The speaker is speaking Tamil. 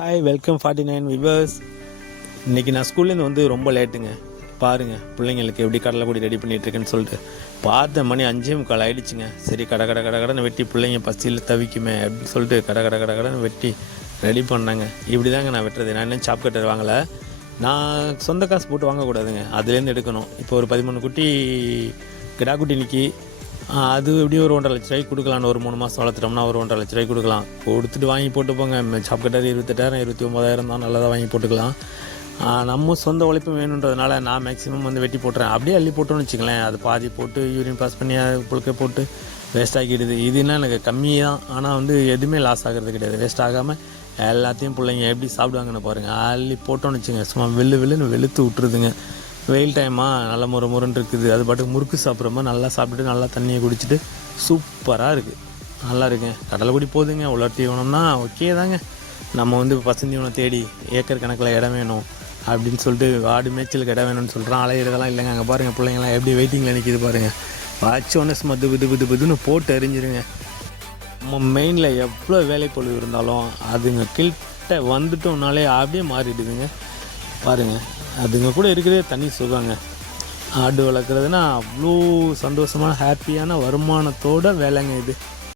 Hi welcome 49 viewers. இன்றைக்கி நான் ஸ்கூல்லேருந்து வந்து ரொம்ப லேட்டுங்க. பாருங்கள் பிள்ளைங்களுக்கு எப்படி கடலைப்பொடி ரெடி பண்ணிகிட்ருக்குன்னு சொல்லிட்டு பார்த்த மணி 5:45 ஆகிடுச்சுங்க. சரி கடன்னு வெட்டி பிள்ளைங்க பசியில் தவிக்குமே அப்படின்னு சொல்லிட்டு கடன்னு வெட்டி ரெடி பண்ணேங்க. இப்படி தாங்க நான் வெட்டுறது. நான் இன்னும் சாப் கட்டர் வாங்கலை. நான் சொந்த காசு போட்டு வாங்கக்கூடாதுங்க, அதுலேருந்து எடுக்கணும். இப்போ ஒரு 13 குட்டி கிடா குட்டி நிற்கி, அது எப்படியும் ஒரு 1.5 லட்ச ரூபாய்க்கு கொடுக்கலாம். ஒரு 3 மாதம் வளர்த்துட்டோம்னா ஒரு 1.5 லட்ச ரூபாய்க்கு கொடுக்கலாம். கொடுத்துட்டு வாங்கி போட்டு போங்க. சாப் கட்டர் 28,000 29,000 தான், நல்லதாக வாங்கி போட்டுக்கலாம். நம்ம சொந்த உழைப்பு வேணுன்றதுனால நான் மேக்ஸிமம் வந்து வெட்டி போட்டுறேன். அப்படியே அள்ளி போட்டோன்னு வச்சுக்கலாம், அது பாதி போட்டு யூரின் பாஸ் பண்ணி புழுக்க போட்டு வேஸ்ட் ஆக்கிடுது. இதுன்னா எனக்கு கம்மி தான், ஆனால் வந்து எதுவுமே லாஸ் ஆகிறது கிடையாது. வேஸ்ட் ஆகாமல் எல்லாத்தையும் பிள்ளைங்க எப்படி சாப்பிடுவாங்கன்னு பாருங்கள். அள்ளி போட்டோன்னு வச்சுங்க, சும்மா வெள்ளுன்னு வெளுத்து விட்டுருதுங்க. வெயில் டைமாக நல்லா முருன்னு இருக்குது. அது பாட்டுக்கு முறுக்கு சாப்பிட்ற மாதிரி நல்லா சாப்பிட்டுட்டு நல்லா தண்ணியை குடிச்சிட்டு சூப்பராக இருக்குது. நல்லா இருக்குங்க. கடலைக்குடி போகுதுங்க. உலர் தீவனம்னா ஓகே தாங்க. நம்ம வந்து பசந்தீவனம் தேடி ஏக்கர் கணக்கில் இடம் வேணும் அப்படின்னு சொல்லிட்டு ஆடு மேய்ச்சலுக்கு இடம் வேணும்னு சொல்கிறான். அலையிறதெல்லாம் இல்லைங்க. அங்கே பாருங்கள் பிள்ளைங்களாம் எப்படி வெயிட்டிங்கில் நிற்கிது பாருங்கள். வச்சோடனே சும்மா புதுன்னு போட்டு எறிஞ்சிருங்க. நம்ம மெயினில் எவ்வளோ வேலைப்பொழுது இருந்தாலும் அதுங்க கிட்ட வந்துட்டோம்னாலே அப்படியே மாறிடுதுங்க. பாருங்கள், அதுங்க கூட இருக்கிறதே தனி சுகங்க. ஆடு வளர்க்குறதுனா அவ்வளோ சந்தோஷமான ஹாப்பியான வருமானத்தோட வேலைங்க இது.